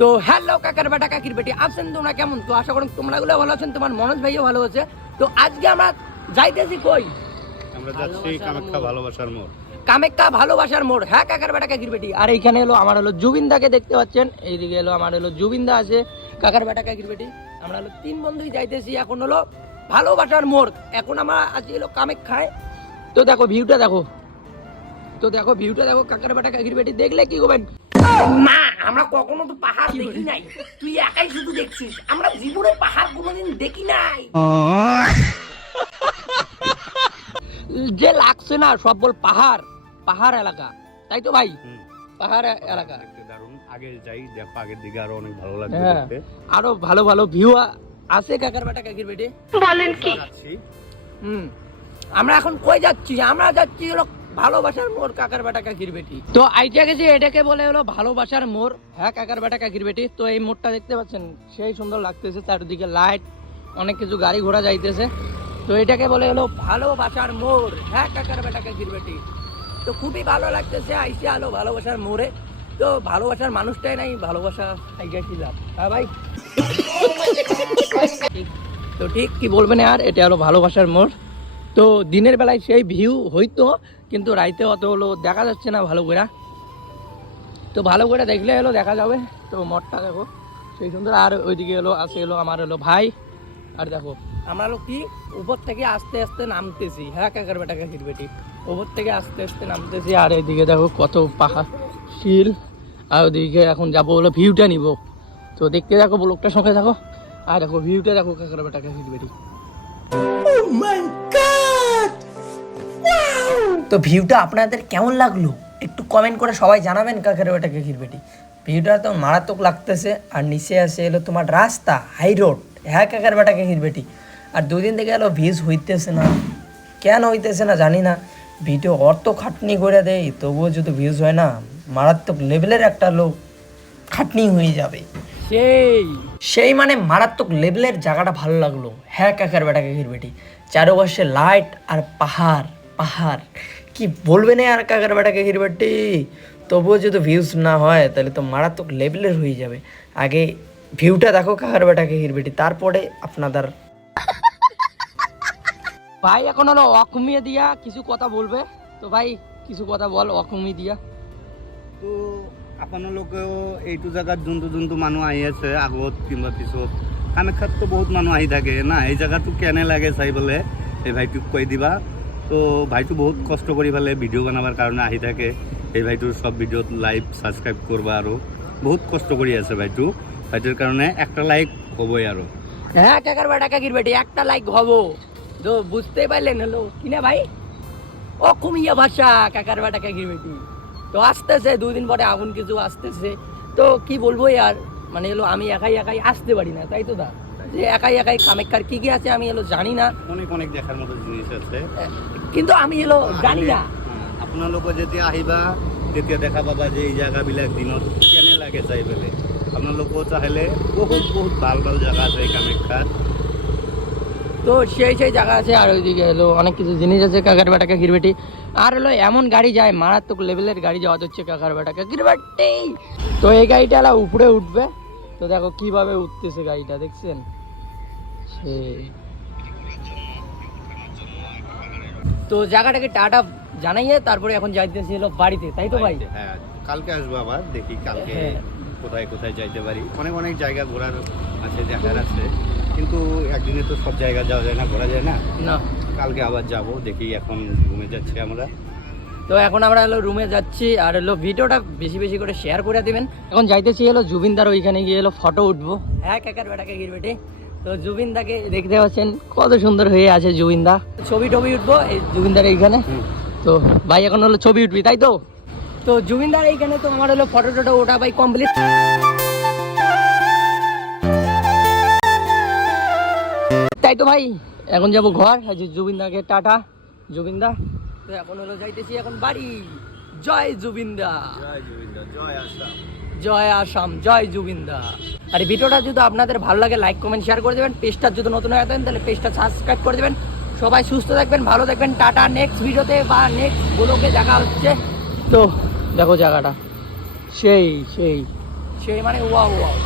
তো হ্যালো কাকার বেটা কাকির বেটি, আছেন তোমরা কেমন? তো আশা করি তোমরাগুলো ভালো আছেন, তোমার মনোজ ভাইও ভালো আছে। তো আজকে আমরা যাইতেছি কই? আমরা যাচ্ছি কামাখ্যা ভালোবাসার মোড়। কামাখ্যা ভালোবাসার মোড়। হ্যাঁ কাকার বেটা কাকির বেটি। আর এইখানে হলো আমার হলো জুবিনদাকে দেখতে পাচ্ছেন, এইদিকে হলো আমার হলো জুবিনদা আছে, কাকার বেটা কাকির বেটি। আমরা হলো তিন বন্ধুই যাইতেছি এখন হলো ভালোবাসার মোড়। এখন আমরা আজকে হলো কামাখ্যায়। তো দেখো ভিউটা দেখো, কাকার বেটা কাকির বেটি। দেখলে কি করবেন? মা, আমরা কখনো তো পাহাড় দেখি নাই, তুই একাই শুধু দেখছিস। আমরা জীবনে পাহাড় কোনোদিন দেখি নাই। যে লাগছে না সব বল পাহাড়, পাহাড় এলাকা, তাই তো ভাই? পাহাড় এলাকা দারুণ। আগে যাই, দেখো আগের দিকে আরো অনেক ভালো লাগবে দেখতে। আরো ভালো ভালো ভিউ আছে কাকার বেটা কাকির বেটি। বলেন কি? আমরা এখন কই যাচ্ছি? আমরা যাচ্ছি হলো ভালোবাসার মোড় কাকার বেটা কাকির বেটি। তো আইডিয়া গেছি, এটাকে বলে হলো ভালোবাসার মোড়। হ্যাঁ কাকার বেটা কাকির বেটি। তো এই মোড়টা দেখতে পাচ্ছেন, সেই সুন্দর লাগতেছে, চারিদিকে লাইট, অনেক কিছু গাড়ি ঘোড়া যাইতেছে। তো এটাকে বলে হলো ভালোবাসার মোড়। হ্যাঁ কাকার বেটা কাকির বেটি। তো খুবই ভালো লাগতেছে আইসে আলো ভালোবাসার মোড়ে। তো ভালোবাসার মানুষটাই নাই, ভালোবাসা আইগেছিলাম। হ্যাঁ ভাই তো ঠিক কি বলবেন আর, এটা হলো ভালোবাসার মোড়। তো দিনের বেলায় সেই ভিউ হইতো, কিন্তু রাইতে অত হলো দেখা যাচ্ছে না ভালো করে। তো ভালো করে দেখলে হলো দেখা যাবে। তো মোড়টা দেখো সেই সুন্দর। আর ওইদিকে হলো আছে হলো আমার হলো ভাই। আর দেখো আমরা হলো কি উপর থেকে আস্তে আস্তে নামতেছি। হ্যাঁ কাকার বেটা কাকির বেটি, উপর থেকে আস্তে আস্তে নামতেছি। আর এইদিকে দেখো কত পাহাড় শিল। আর ওইদিকে এখন যাবো হলো ভিউটা নিব। তো দেখতে দেখো, ব্লগটার সঙ্গে থাকো। আর দেখো ভিউটা দেখো কাকার বেটা কাকির বেটি। তো ভিউটা আপনাদের কেমন লাগলো একটু কমেন্ট করে সবাই জানাবেন কাকার বেটা কাকির বেটি। ভিউটা তো মারাত্মক লাগতেছে। আর নিচে আসে এলো তোমার রাস্তা, হাই রোড। হ্যাঁ কাকার বেটা কাকির বেটি। আর দুদিন থেকে এলো ভিউজ হইতেছে না, কেন হইতেছে না জানি না। ভিডিও অত খাটনি করে দেয়, তবুও যদি ভিউজ হয় না, মারাত্মক লেভেলের একটা লোক খাটনি হয়ে যাবে। সেই মানে মারাত্মক লেভেলের জায়গাটা ভালো লাগলো। হ্যাঁ কাকার বেটা কাকির বেটি। চারপাশে লাইট আর পাহাড়, পাহাড় কি বলবেন আর কাকার বেটা কাকির বেটি। তবুও যদি ভিউজ না হয় তাহলে তো মারাত্মক লেভেলের হয়ে যাবে। আগে ভিউটা দেখো কাকার বেটা কাকির বেটি, তারপরে আপনাদের ভাই এখন হলো অকমিয়ে দিয়া কিছু কথা বলবে। তো ভাই কিছু কথা বল অকমিয়ে দিয়া। তো আপনার লোকেও এইটু জায়গার জন্তু জন্তু মানুষ আহি আছে, আগত কিংবা পিছত। কামাখ্যাত তো বহুত মানুষ আহি থাকে না, এই জায়গাটো কেনে লাগে চাই পেলাই এই ভাইটোক কৈ দিবা। তো ভাইটো বহুত কষ্ট কৰি পেলাই ভিডিঅ' বনাবার কাৰণে আহি থাকে। এই ভাইটোৰ সব ভিডিঅ'ত লাইভ সাবস্ক্রাইব করবা, আৰু বহুত কষ্ট কৰি আছে ভাইটো। ভাইটোৰ কাৰণে একটা লাইক হবই আৰু। হ্যাঁ কাকার বেটা কাকির বেটি, একটা লাইক হবো। তো বুঝতে পারলেন হলো কিনা ভাই, অকমিয়া ভাষা কাকার বেটা কাকির বেটি। তো আসতেছে দুদিন পরে আগুন কিছু আসতেছে। তো কি বলবো আর, মানে এলো আমি একাই একাই আসতে পারি না, তাই তো দা? যে একাই একাই কামাখ্যার কি কি আছে আমি এলো জানি না। অনেক অনেক দেখার মতো জিনিস আছে, কিন্তু আমি এলো জানি না। আপোনালোকে যেতিয়া আহিবা তেতিয়া দেখা পাবা যে এই জায়গাবিলাক দিনত কেনে লাগে চাই পেলাই। আপোনালোকেও চাইলে বহুত বহুত ভাল ভাল জায়গা আছে এই কামাখ্যাত। তো সেই সেই জায়গা আছে। আর ওইদিকে হলো অনেক কিছু জিনিস আছে কাকার বেটা কাকির বেটি। আর হলো এমন গাড়ি যায়, মারাত্মক লেভেলের গাড়ি যাওয়া হচ্ছে কাকার বেটা কাকির বেটি। তো এই গাড়িটা হলো উপরে উঠবে। তো দেখো কিভাবে উঠতেছে গাড়িটা, দেখছেন? তো জায়গাটাকে টাটা জানাইয়ে তারপরে এখন যাইতেছি হলো বাড়িতে, তাই তো ভাই? হ্যাঁ, কালকে আসবো আবার, দেখি কালকে কোথায় কোথায় যাইতে পারি। অনেক অনেক জায়গা ঘোরার আছে, দেখার আছে, কিন্তু একদিনে তো সব জায়গা যাওয়া যায় না, ঘোরা যায় না। না, কালকে আবার যাব, দেখি। এখন রুমে যাচ্ছি আমরা। তো এখন আমরা হলো রুমে যাচ্ছি। আর হলো ভিডিওটা বেশি বেশি করে শেয়ার করে দিবেন। এখন যাইতেছি হলো জুবিনদার ওইখানে গিয়ে হলো ফটো উঠবো। হ্যাঁ কাকার বেটা কাকির বেটি। তো জুবিনদাকে দেখতে পাচ্ছেন কত সুন্দর হয়ে আছে জুবিনদা। ছবি টবি উঠবো এই জুবিনদার এইখানে। তো ভাই এখন হলো ছবি উঠবি, তাই তো? তো জুবিনদার এইখানে তো আমার হলো ফটো টটো ওটা ভাই কমপ্লিট। তাই তো ভাই এখন যাবো ঘর। জুবিনদাকে টাটা জুবিনদা। তো এখন হলো যাইতেছি এখন বাড়ি। জয় জুবিনদা, জয় জুবিনদা, জয় আসাম, জয় আসাম, জয় জুবিনদা। আর এই ভিডিওটা যদি আপনাদের ভালো লাগে লাইক কমেন্ট শেয়ার করে দেবেন। পেজটা যদি নতুন হয়ে থাকেন তাহলে পেজটা সাবস্ক্রাইব করে দেবেন। সবাই সুস্থ থাকবেন, ভালো থাকবেন। টাটা। নেক্সট ভিডিওতে বা নেক্সট ব্লগে দেখা হচ্ছে। তো দেখো জায়গাটা সেই সেই সেই মানে ওয়াও ওয়াও